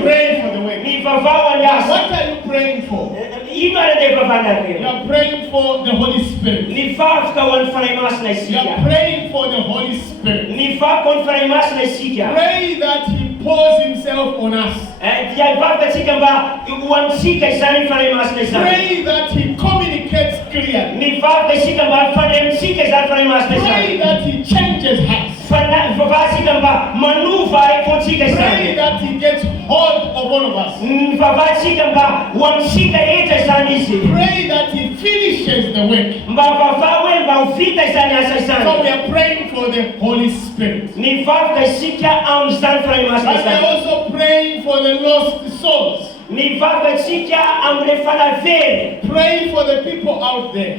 Pray for the way. What are you praying for? You are praying for the Holy Spirit. You are praying for the Holy Spirit. Pray that He pours Himself on us. Pray that He communicates clearly. Pray that He changes hearts. Pray that He gets hold of all of us. Pray that He finishes the work. So we are praying for the Holy Spirit. And we are also praying for the lost souls. Pray for the people out there.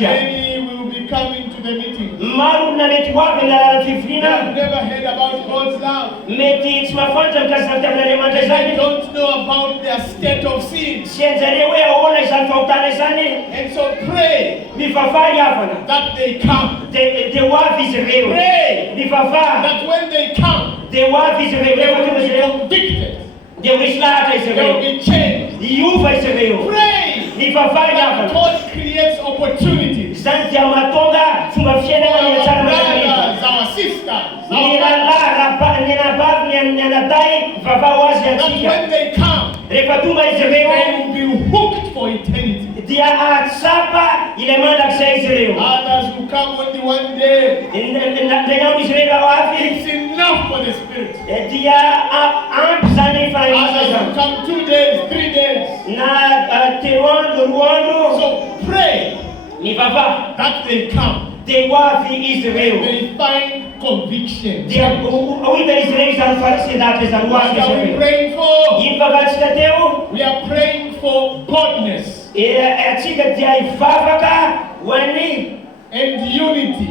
Many will be coming to the meeting. They have never heard about God's love. They don't know about their state of sin. And so pray that they come. Pray that when they come, they will be convicted. They will be changed. Pray that God creates opportunities for our brothers, our sisters, that when they come, they will be hooked for eternity. Others will come only one day. It's enough for the Spirit. Others will come 2 days, 3 days. So pray that they come. They find conviction. What are we praying for? We are praying for boldness and unity.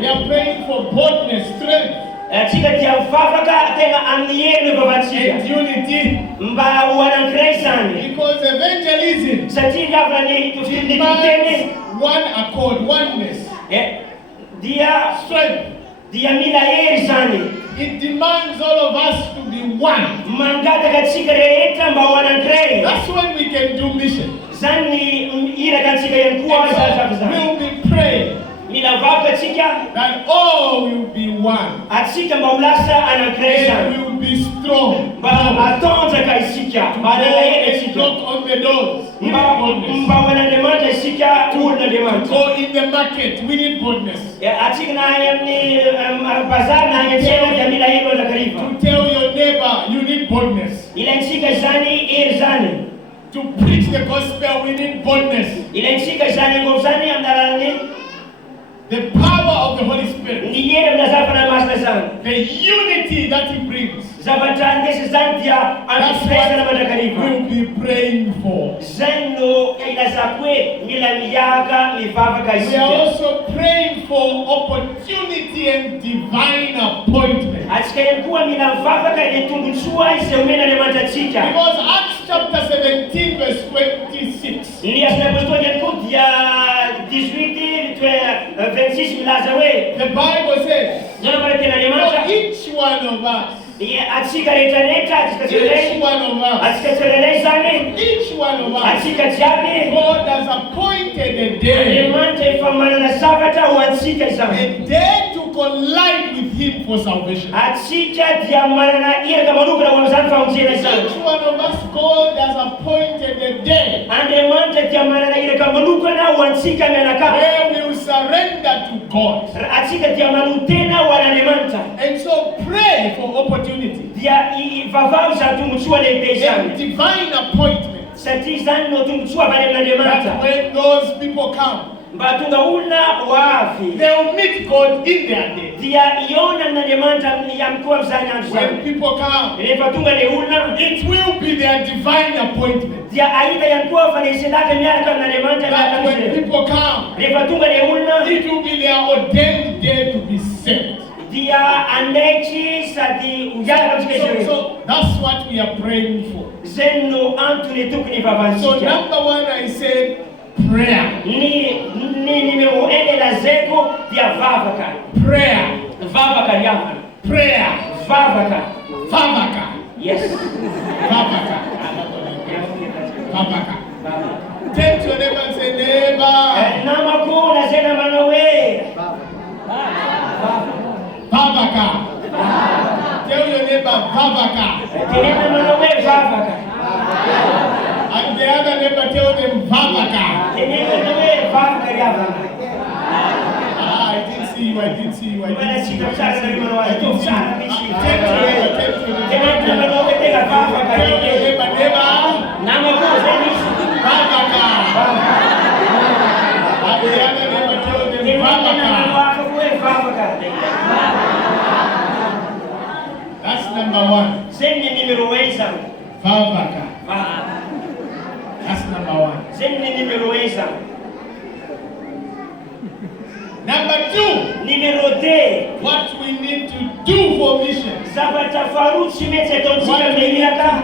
We are praying for boldness, strength, and unity. Because evangelism demands one accord, oneness, strength. It demands all of us to be one. That's when we can do mission. We'll be praying that all will be one. They will be strong. To go and knock on the doors. We need boldness. To go in the market. We need boldness. To tell your neighbor, you need boldness. To preach the gospel, we need boldness. The power of the Holy Spirit, the unity that He brings, that's what we'll be praying for. We are also praying for opportunity and divine appointment. Because Acts chapter 17 verse 26, the Bible says, for each one of us, each one of us, God has appointed a day to collide with Him for salvation. Each one of us, God has appointed a day where we will surrender to God. And so pray for opportunity and divine appointment, that when those people come, they will meet God in their day. When people come, it will be their divine appointment. That when people come, it will be their ordained day to be saved. So that's what we are praying for. So number one, I said prayer. Prayer. Vavaka yama. Prayer. Vavaka. Vavaka. Yes. Vavaka. Vavaka. Turn to your neighbor and say, neighbor. Namakuna zena manowe. Vavaka. Tell your neighbor, Vavaka. Tenena manowe Vavaka. And the other neighbor tell them, Vavaka. Tenena manowe Vavaka yama. I didn't see you. I didn't see you. I didn't see you. Tell Tell your neighbor, neighbor. Vavaka. And the other neighbor tell them, Vavaka. That's number one. Vavaka. That's number one. Number two, what we need to do for missions. What to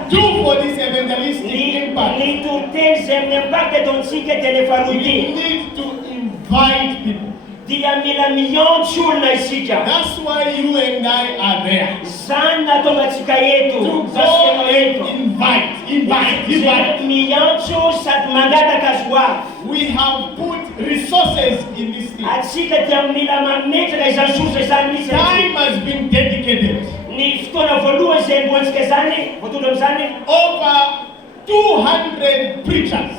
do for this evangelistic impact. We need to invite people. That's why you and I are there. To go and invite. We have put resources in this thing. Time has been dedicated. Over 200 preachers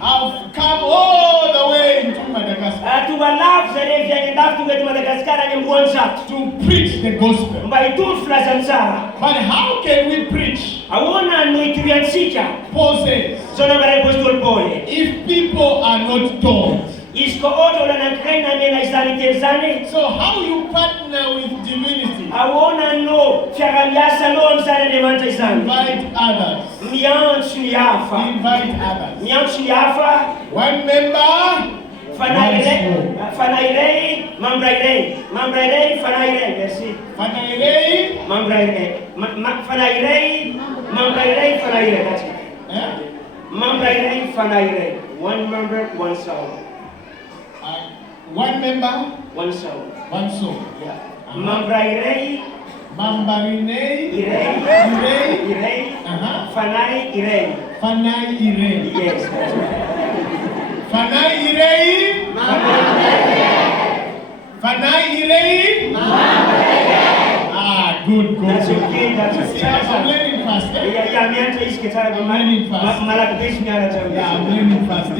have come all the way into Madagascar to preach the gospel. But how can we preach? Paul says, if people are not told. So how you partner with divinity? Invite others. Invite others. One member. Fanairei. One member, one soul. One member, one soul. One soul. Yeah. Mambrairei. Irei. Fanai Irei. Yes. Fanai Irei. Fanai Irei. Good. That's okay. I'm learning fast. I'm learning fast.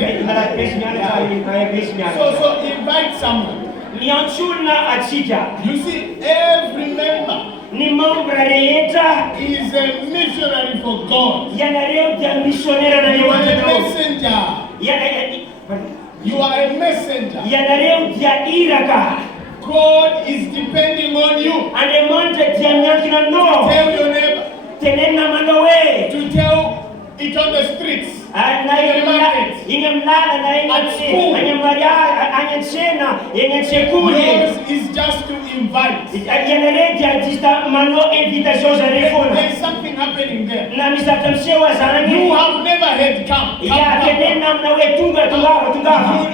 So invite someone. You see, every member is a missionary for God. You are a messenger. You are a messenger. God is depending on you. Tell your neighbor. To tell it on the streets. At school. Yours is just to invite. There's something happening there. You have never had come.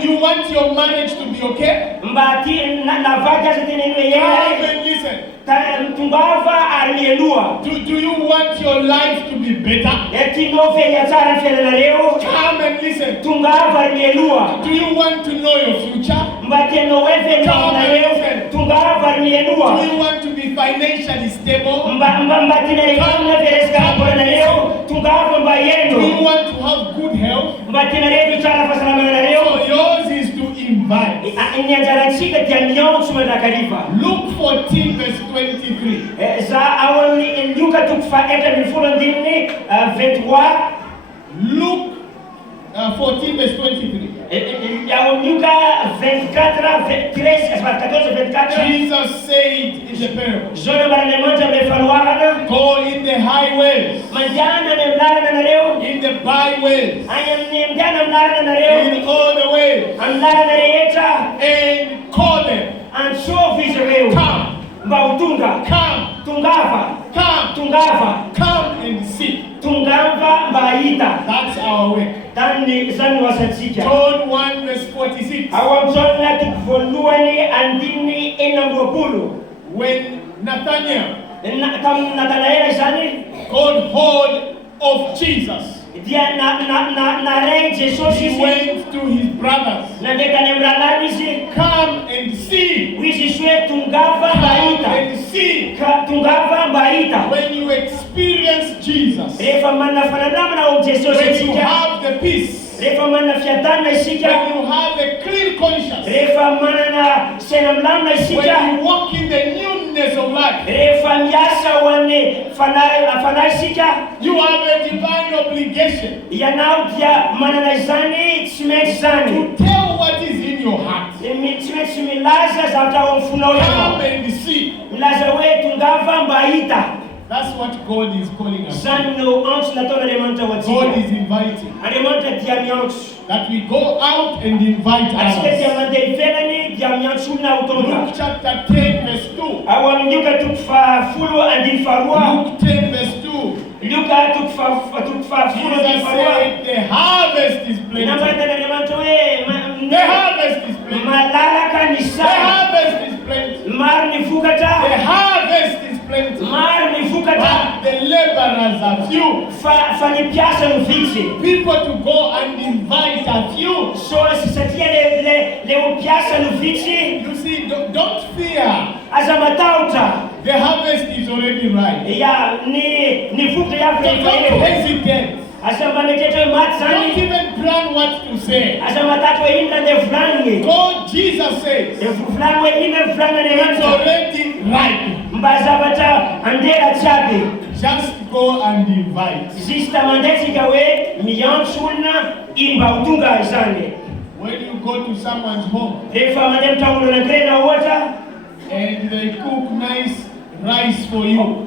You want your marriage to be okay? Come and listen. Do you want your life to be better? Come and listen. Do you want to know your future? Come and listen. Do you want to be financially stable? Do you want to have good health? So yours is to invite. Luke 14 verse 23. Luke 14 verse 23. Jesus said in the parable, go in the highways, in the byways, in all the ways, and call them. Come and see. Tungava mbaita. That's our work. Tani zani wasatsika. John 1 verse 46. Awamzona tukuvoluani andini enambopulu. When Nathanael got hold of Jesus, he went to his brothers. Come and see. Come and see. When you experience Jesus, when you have the peace, when you have a clean conscience, when you walk in the newness of life, you have a divine obligation to tell what is in your heart. Come and see. That's what God is calling us. God is inviting that we go out and invite others. Luke chapter 10 verse 2. Luke 10 verse 2. Jesus said the harvest is plenty. The harvest is plenty. The harvest is plenty. The harvest is plenty. But the laborers are few. People to go and invite are few. You see, don't fear. The harvest is already right. Don't hesitate. Don't even plan what to say. God, Jesus says, it's already right. Just go and invite. When you go to someone's home and they cook nice rice for you,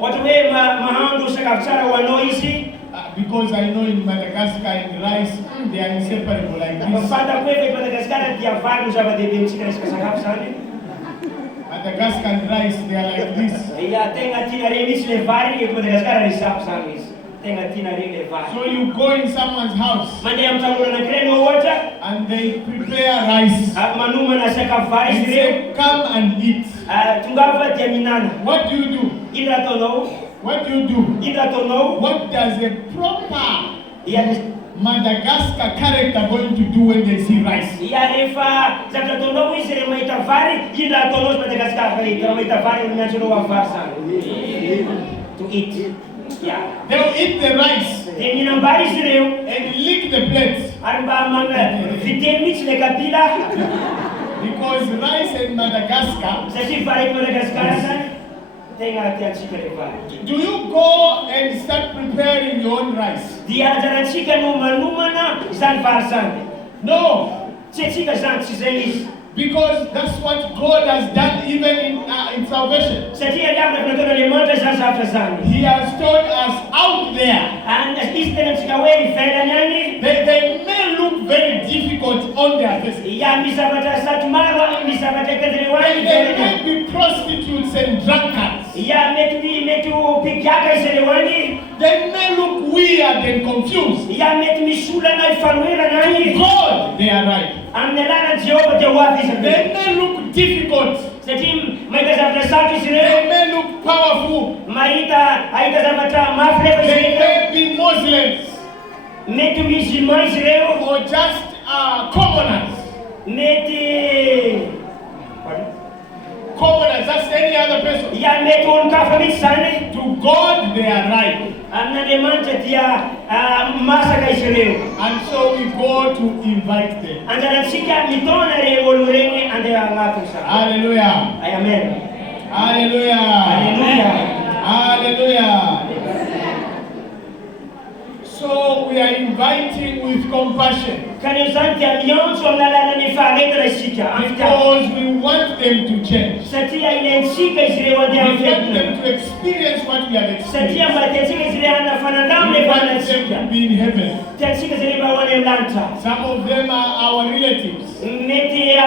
because I know in Madagascar and rice they are inseparable like this. Madagascar and rice they are like this. So you go in someone's house and they prepare rice and say, come and eat. What do you do? What do you do? What does a proper Madagascar character going to do when they see rice? To eat. Yeah. They'll eat the rice and lick the plate. Because rice in Madagascar, do you go and start preparing your own rice? No. Because that's what God has done even in salvation. He has told us out there. They may look very difficult on their faces. They may be prostitutes and drunkards. They may look weird and confused. God, they are right. They may look difficult. They may look powerful. They may be Muslims or just commoners. Commoners, that's any other person. To God, they are right. And so we go to invite them. Hallelujah. Amen. Hallelujah. Hallelujah. Hallelujah. So we are inviting with compassion. Because we want them to change. We want them to experience what we have experienced. We want them to be in heaven. Some of them are our relatives.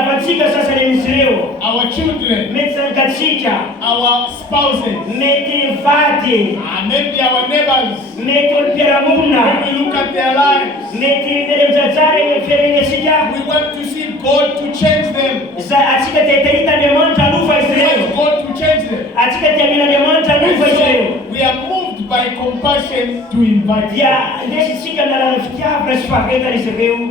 avatika sasa ni mzreo. Our children. Metsan katika. Our spouses. Meti vate. Maybe our neighbors. Meto peramuna. When we look at their lives. Meti beremzazare ferenge sija. We want to see God to change them. Za atika teteita demanta nufa Israel. We want God to change them. Atika temina demanta nufa Israel. We are moved by compassion to invite. Ya nesi sika na la fikia prashpaketa Israel.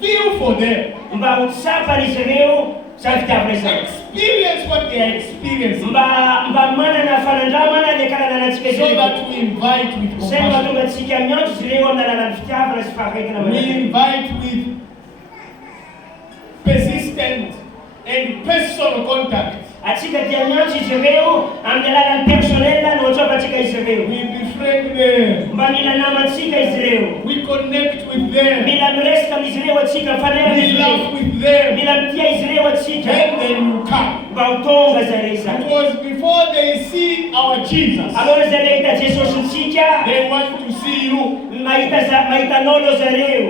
Feel for them. Mba utsapa Israel. Experience what they are experiencing. So that we invite with compassion. We invite with persistent and personal contact. We befriend them. We connect with them. We laugh with them. And then you come. Because before they see our Jesus, they want to see you.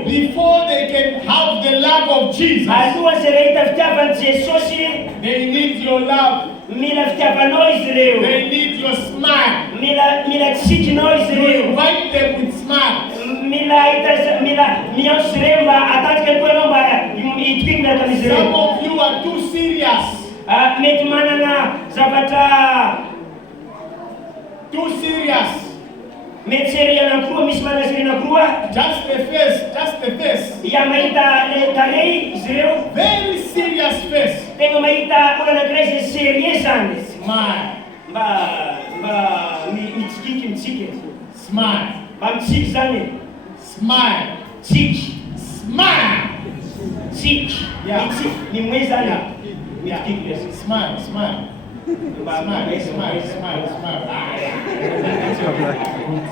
Before they can have the love of Jesus, they need your love. They need your smile. You invite them with smiles. Some of you are too serious. Too serious. Just the face. Very serious face. Smile. Smile. Smile. Smile. Yeah.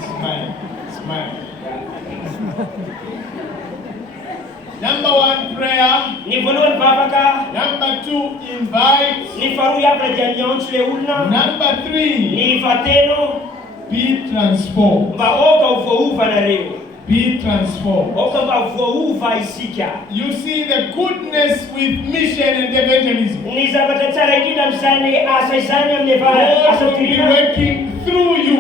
Smile. Smile. Number one, prayer. Number two, invite. Number three, be transformed. Be transformed. You see the goodness with mission and evangelism. God will be working through you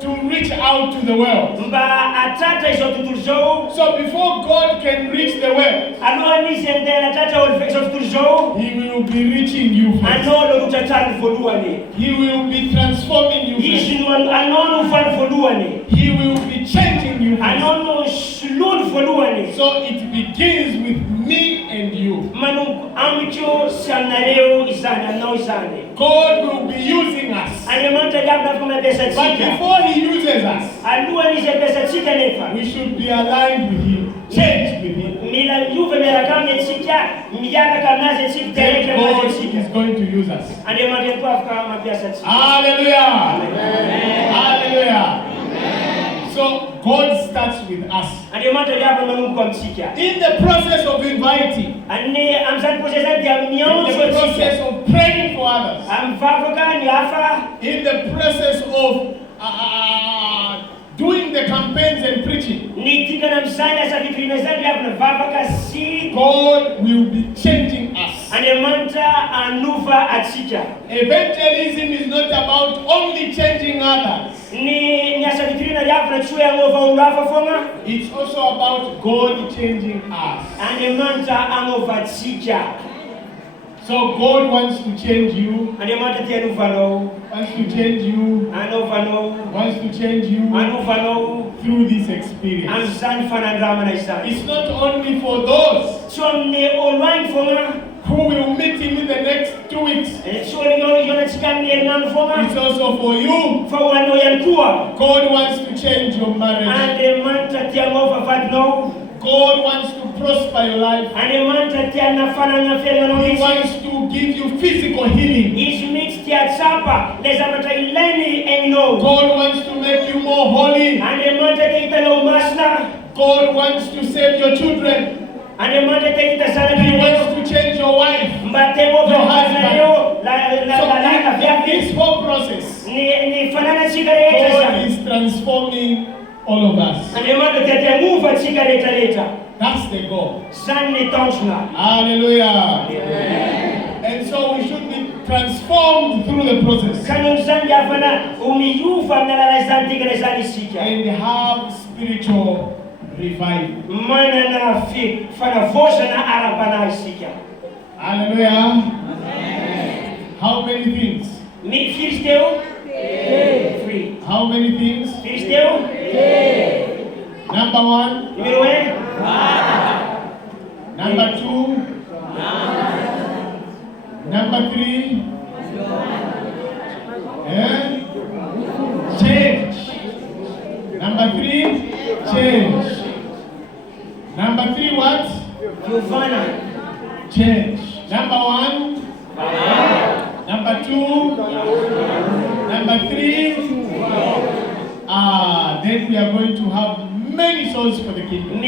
to reach out to the world. So before God can reach the world, He will be reaching you first. He will be transforming you first. He will be changing you first. So it begins with me and you. God will be using us. But before He uses us, we should be aligned with Him, changed with Him. Then God is going to use us. Hallelujah. Hallelujah. So God starts with us. In the process of inviting, in the process of praying for others, in the process of doing the campaigns and preaching, God will be changing us. Evangelism is not about only changing others. It's also about God changing us. So God wants to change you. Wants to change you. Wants to change you through this experience. It's not only for those who will meet Him in the next 2 weeks. It's also for you. God wants to change your marriage. God wants to prosper your life. He wants to give you physical healing. God wants to make you more holy. God wants to save your children. He wants to change your wife, your husband. So in this whole process, God is transforming all of us. That's That's the goal. Hallelujah. Amen. And so we should be transformed through the process. And have spiritual revival. Hallelujah. Amen. How many things? Three. How many things? Number one. Number two. Number three. Change. Number three. Change. Number three what? Change. Number one. Number two. Number three. Then we are going to have many souls for the kingdom.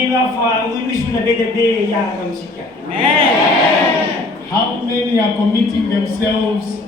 How many are committing themselves